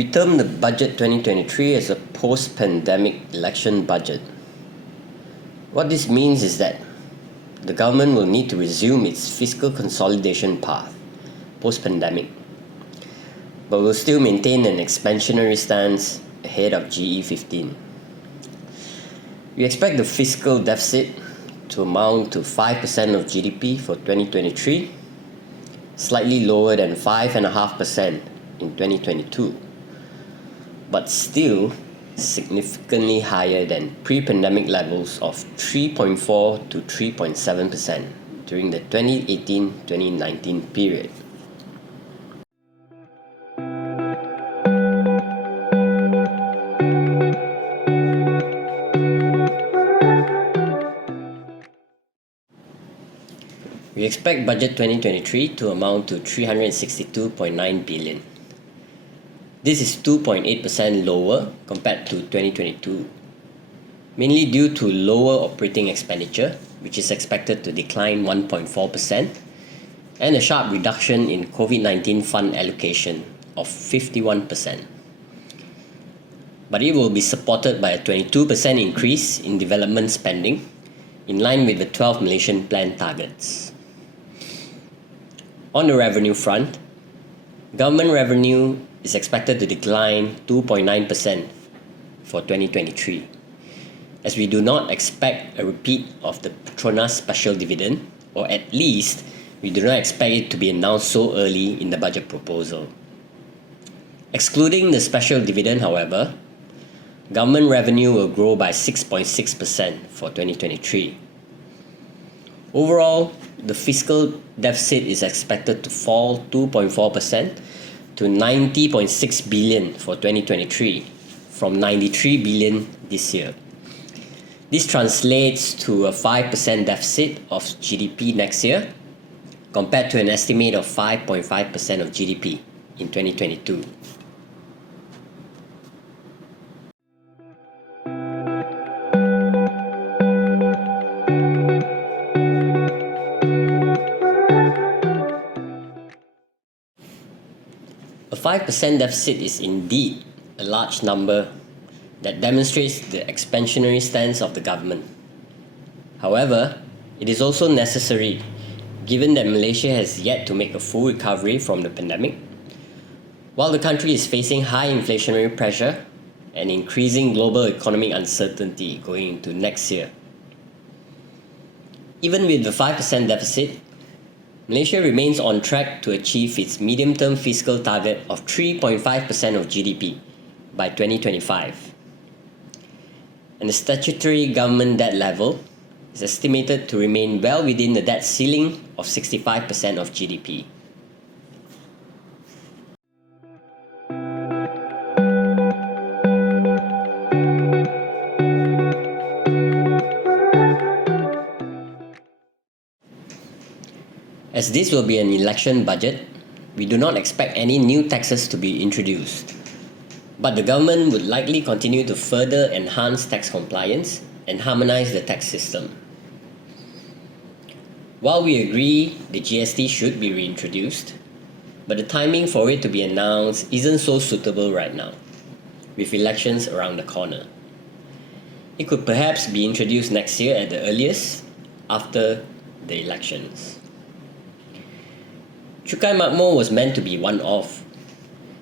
We term the budget 2023 as a post-pandemic election budget. What this means is that the government will need to resume its fiscal consolidation path post-pandemic, but will still maintain an expansionary stance ahead of GE15. We expect the fiscal deficit to amount to 5% of GDP for 2023, slightly lower than 5.5% in 2022, but still significantly higher than pre-pandemic levels of 3.4 to 3.7% during the 2018-2019 period. We expect budget 2023 to amount to 362.9 billion. This is 2.8% lower compared to 2022, mainly due to lower operating expenditure, which is expected to decline 1.4%, and a sharp reduction in COVID-19 fund allocation of 51%. But it will be supported by a 22% increase in development spending, in line with the 12 Malaysian Plan targets. On the revenue front, government revenue is expected to decline 2.9% for 2023, as we do not expect a repeat of the Petronas special dividend, or at least we do not expect it to be announced so early in the budget proposal. Excluding the special dividend, however, government revenue will grow by 6.6% for 2023. Overall, the fiscal deficit is expected to fall 2.4% to 90.6 billion for 2023 from 93 billion this year. This translates to a 5% deficit of GDP next year compared to an estimate of 5.5% of GDP in 2022. A 5% deficit is indeed a large number that demonstrates the expansionary stance of the government. However, it is also necessary given that Malaysia has yet to make a full recovery from the pandemic, while the country is facing high inflationary pressure and increasing global economic uncertainty going into next year. Even with the 5% deficit, Malaysia remains on track to achieve its medium-term fiscal target of 3.5% of GDP by 2025. And the statutory government debt level is estimated to remain well within the debt ceiling of 65% of GDP. As this will be an election budget, we do not expect any new taxes to be introduced. But the government would likely continue to further enhance tax compliance and harmonise the tax system. While we agree the GST should be reintroduced, but the timing for it to be announced isn't so suitable right now, with elections around the corner. It could perhaps be introduced next year at the earliest, after the elections. Cukai Makmur was meant to be one-off,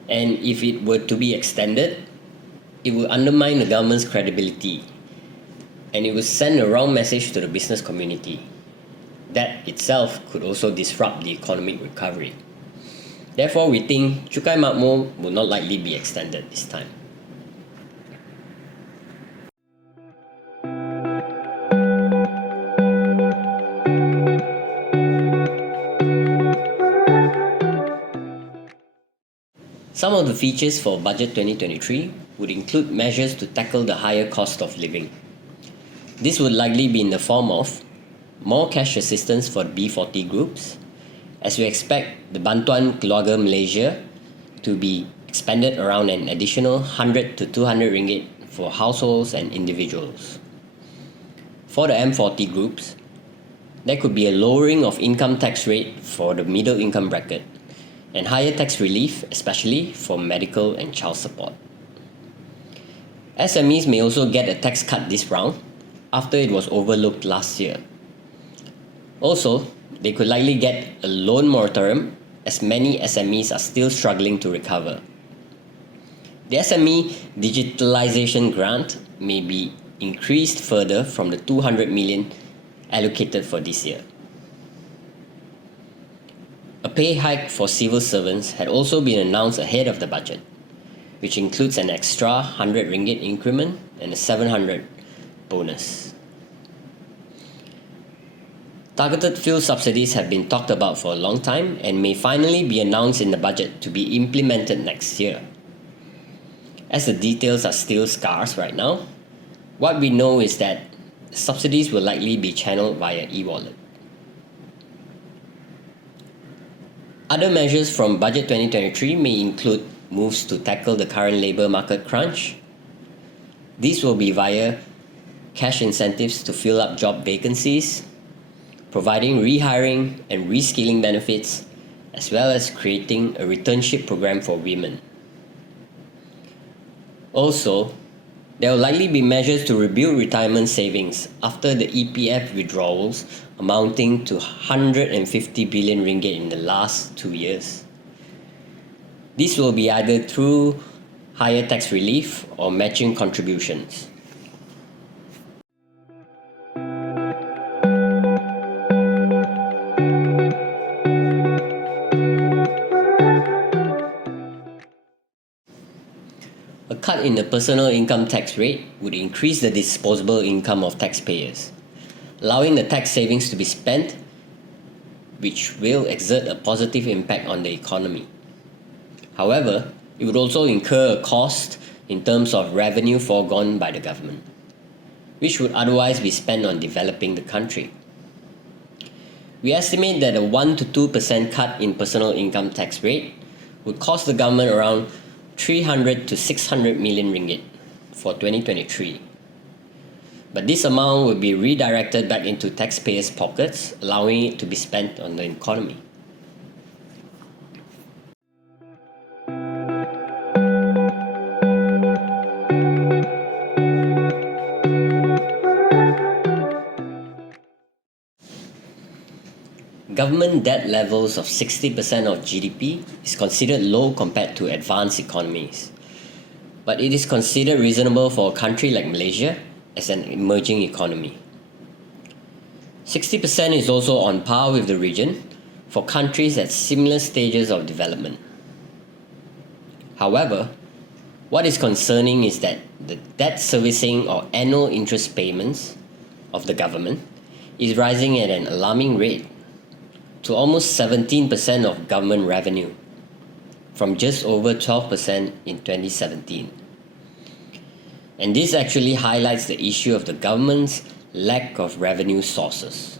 and if it were to be extended, it would undermine the government's credibility, and it would send a wrong message to the business community. That itself could also disrupt the economic recovery. Therefore, we think Cukai Makmur will not likely be extended this time. Some of the features for Budget 2023 would include measures to tackle the higher cost of living. This would likely be in the form of more cash assistance for B40 groups, as we expect the Bantuan Keluarga Malaysia to be expanded around an additional 100 to 200 ringgit for households and individuals. For the M40 groups, there could be a lowering of income tax rate for the middle income bracket, and higher tax relief, especially for medical and child support. SMEs may also get a tax cut this round after it was overlooked last year. Also, they could likely get a loan moratorium as many SMEs are still struggling to recover. The SME digitalization grant may be increased further from the 200 million allocated for this year. A pay hike for civil servants had also been announced ahead of the budget, which includes an extra 100 ringgit increment and a 700 bonus. Targeted fuel subsidies have been talked about for a long time and may finally be announced in the budget to be implemented next year. As the details are still scarce right now, what we know is that subsidies will likely be channeled via e-wallet. Other measures from Budget 2023 may include moves to tackle the current labour market crunch. These will be via cash incentives to fill up job vacancies, providing rehiring and reskilling benefits, as well as creating a returnship program for women. Also, there will likely be measures to rebuild retirement savings after the EPF withdrawals amounting to 150 billion ringgit in the last 2 years. This will be either through higher tax relief or matching contributions. A cut in the personal income tax rate would increase the disposable income of taxpayers, allowing the tax savings to be spent, which will exert a positive impact on the economy. However, it would also incur a cost in terms of revenue foregone by the government, which would otherwise be spent on developing the country. We estimate that a 1 to 2% cut in personal income tax rate would cost the government around 300 to 600 million ringgit for 2023. But this amount will be redirected back into taxpayers' pockets, allowing it to be spent on the economy. Government debt levels of 60% of GDP is considered low compared to advanced economies, but it is considered reasonable for a country like Malaysia as an emerging economy. 60% is also on par with the region for countries at similar stages of development. However, what is concerning is that the debt servicing or annual interest payments of the government is rising at an alarming rate to almost 17% of government revenue, from just over 12% in 2017. And this actually highlights the issue of the government's lack of revenue sources,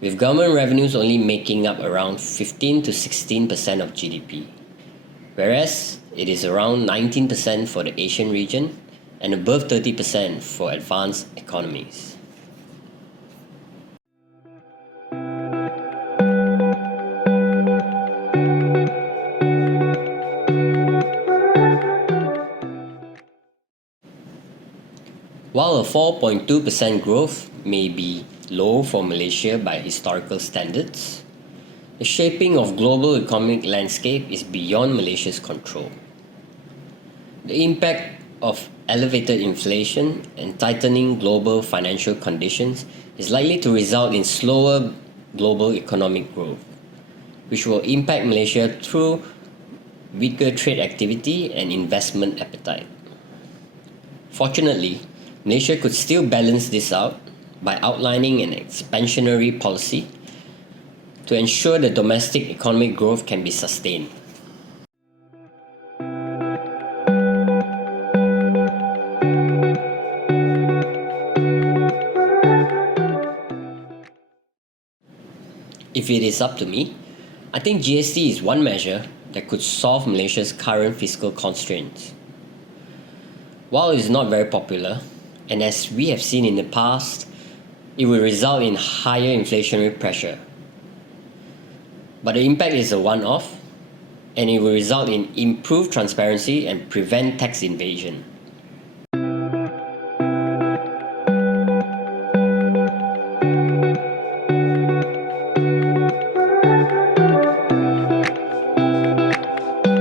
with government revenues only making up around 15 to 16% of GDP, whereas it is around 19% for the Asian region and above 30% for advanced economies. While a 4.2% growth may be low for Malaysia by historical standards, the shaping of global economic landscape is beyond Malaysia's control. The impact of elevated inflation and tightening global financial conditions is likely to result in slower global economic growth, which will impact Malaysia through weaker trade activity and investment appetite. Fortunately, Malaysia could still balance this out by outlining an expansionary policy to ensure the domestic economic growth can be sustained. If it is up to me, I think GST is one measure that could solve Malaysia's current fiscal constraints. While it is not very popular, and as we have seen in the past, it will result in higher inflationary pressure. But the impact is a one-off and it will result in improved transparency and prevent tax evasion.